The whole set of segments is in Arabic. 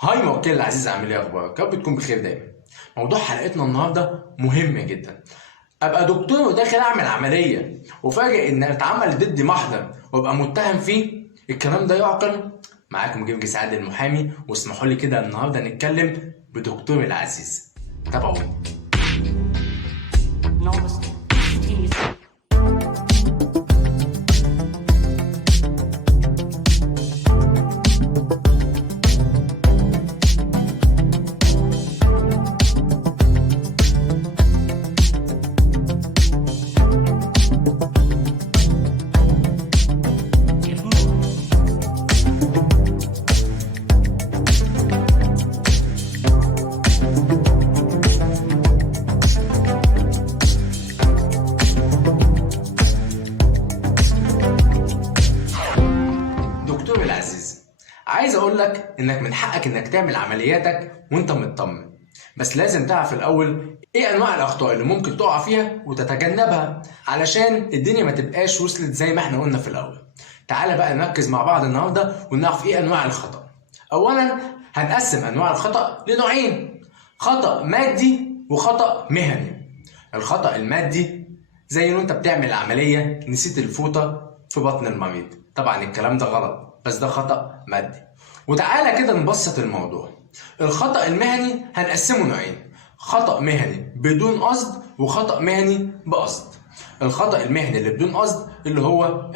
هاي موكل العزيز، عامل ايه؟ اخبارك؟ يا رب تكون بخير دايما. موضوع حلقتنا النهارده مهم جدا. ابقى دكتور وداخل اعمل عمليه وفاجئ ان اتعمل ضدي محضر وابقى متهم فيه. الكلام ده يعقل؟ معاكم جرجي سعد المحامي، واسمحوا لي كده النهارده نتكلم بدكتور العزيز. تابعوني. دكتور العزيز، عايز اقول لك انك من حقك انك تعمل عملياتك وانت مطمن، بس لازم تعرف الاول ايه انواع الاخطاء اللي ممكن تقع فيها وتتجنبها علشان الدنيا ما تبقاش وصلت زي ما احنا قلنا في الاول. تعالى بقى نركز مع بعض النهارده ونعرف ايه انواع الخطأ. اولا هنقسم انواع الخطأ لنوعين: خطأ مادي وخطأ مهني. الخطأ المادي زي ان انت بتعمل العملية نسيت الفوطة في بطن المريض، طبعا الكلام ده غلط بس ده خطأ مادي. وتعالى كده نبسط الموضوع. الخطأ المهني هنقسمه نوعين: خطأ مهني بدون قصد وخطأ مهني بقصد. الخطأ المهني اللي بدون قصد اللي هو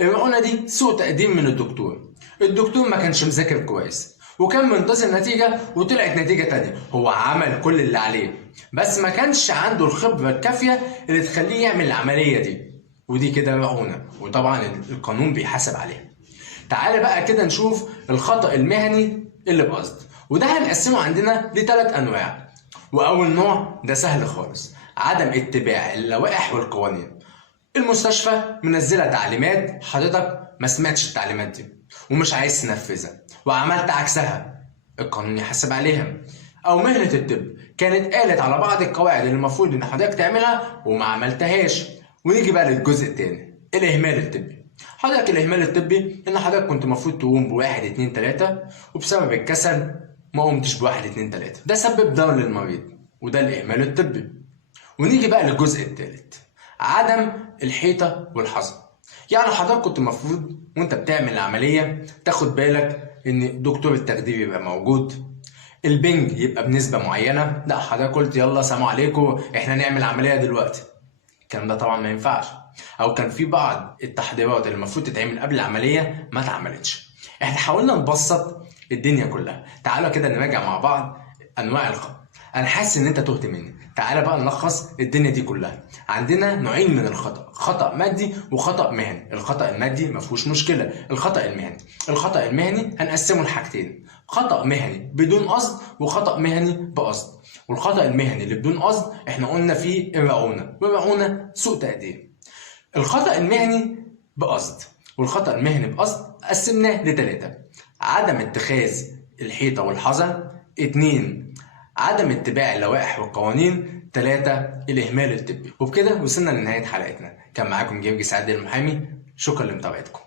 الرعونة دي سوء تقديم من الدكتور ما كانش مذاكر كويس وكان منتظر نتيجة وطلعت نتيجة تانية. هو عمل كل اللي عليه بس ما كانش عنده الخبرة الكافية اللي تخليه يعمل العملية دي، ودي كده رعونة وطبعا القانون بيحاسب عليها. تعالى بقى كده نشوف الخطأ المهني اللي بقصد، وده هنقسمه عندنا لثلاث أنواع. وأول نوع ده سهل خالص: عدم اتباع اللوائح والقوانين. المستشفى منزلة تعليمات، حضرتك ما سمعتش التعليمات دي ومش عايز تنفذها وعملت عكسها، القانون يحاسب عليها. أو مهنة الطب كانت قالت على بعض القواعد اللي المفروض إن حضرتك تعملها وما عملتهاش. ونيجي بقى للجزء التاني: الإهمال الطبي. حضرتك الإهمال الطبي إن حضرتك كنت المفروض تقوم بواحد اتنين تلاتة وبسبب الكسل ما قمتش بواحد اتنين تلاتة، ده سبب ضرر للمريض وده الإهمال الطبي. ونيجي بقى للجزء الثالث: عدم الحيطة والحذر. يعني حضرتك كنت المفروض وانت بتعمل العملية تاخد بالك ان دكتور التخدير يبقى موجود، البنج يبقى بنسبة معينة. لا، حضرتك قلت يلا سلام عليكم احنا نعمل عملية دلوقتي، الكلام ده طبعا ما ينفعش. او كان في بعض التحضيرات اللي المفروض تتعمل قبل العملية ما اتعملتش. احنا حاولنا نبسط الدنيا كلها. تعالوا كده نراجع مع بعض انواع الخطأ. انا حاسس ان انت تهت مني. تعالى بقى نلخص الدنيا دي كلها. عندنا نوعين من الخطأ: خطأ مادي وخطأ مهني. الخطأ المادي ما فيهوش مشكلة. الخطأ المهني هنقسمه لحاجتين: خطأ مهني بدون قصد وخطأ مهني بقصد. والخطأ المهني اللي بدون قصد احنا قلنا فيه الرعونة، والرعونة سوء تقدير. الخطأ المهني بقصد والخطأ المهني بقصد قسمناه لثلاثة: عدم اتخاذ الحيطة والحذر، 2 عدم اتباع اللوائح والقوانين، 3 الإهمال الطبي. وبكده وصلنا لنهاية حلقتنا. كان معاكم جرجي سعد المحامي، شكرا لمتابعتكم.